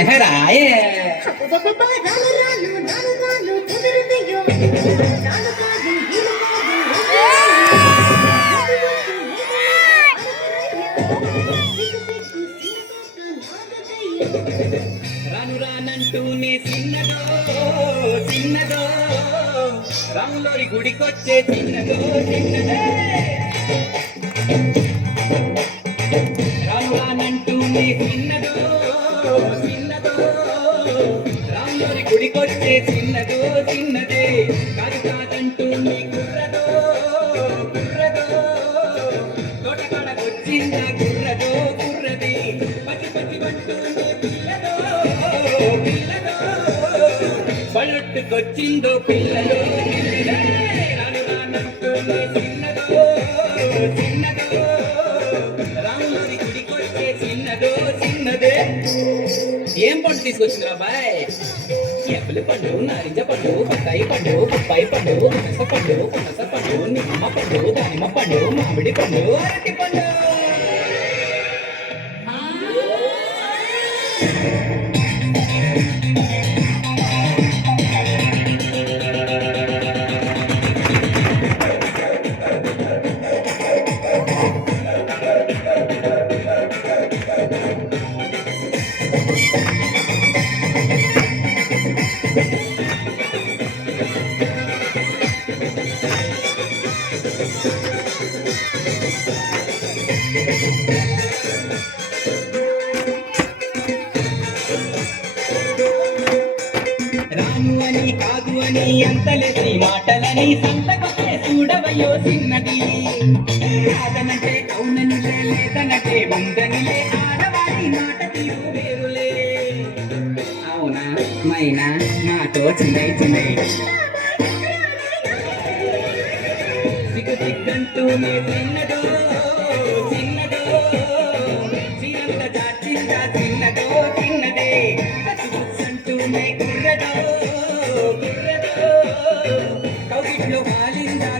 రాయే రాను రానంటూనే చిన్నదో చిన్నదో రాములోరి గుడికొచ్చే చిన్నదో చిన్నదే రాను రానంటూనే చిన్నదో చిన్నదో రాములోరి గుడికొచ్చే చిన్నదో చిన్నదే కాదు కాదంటూ నీ కుర్రదో కుర్రదో తోటకాడకొచ్చిందా కుర్రదో కుర్రది పచ్చి పచ్చి పట్టు పళ్ళుట్టుకొచ్చిందో పిల్లలు రాను రానంటూనే చిన్నదో చిన్నదో రాములోరి గుడికొచ్చే చిన్నదో చిన్నదే ఏం పండు తీసుకొచ్చిందిరా బాయ్ ఎప్పలి పండు నారింజ పండు బత్తాయి పండు బొప్పాయి పండు అనస పండు పనస పండు నిమ్మ పండు దానిమ్మ పండు మామిడి పండు అరటి పండు రాను అని కాదు అని ఎంతలేసి మాటలని సంతకొచ్చే చూడవయ్యో చిన్నది కాదనంటే అవుననులే లేదనంటే ఉందనిలే ఆడవాడి మాట తీరు వేరులే అవునా మైనా మాతో చిన్నై చిన్నై సిగ్గు సిగ్గంటూనే చిన్నదో చిన్నదో చీరంత చాచిందా చిన్నదో చిన్నదే అంటూనే కుర్రదో కుర్రదో కౌగిట్లో కాలిందా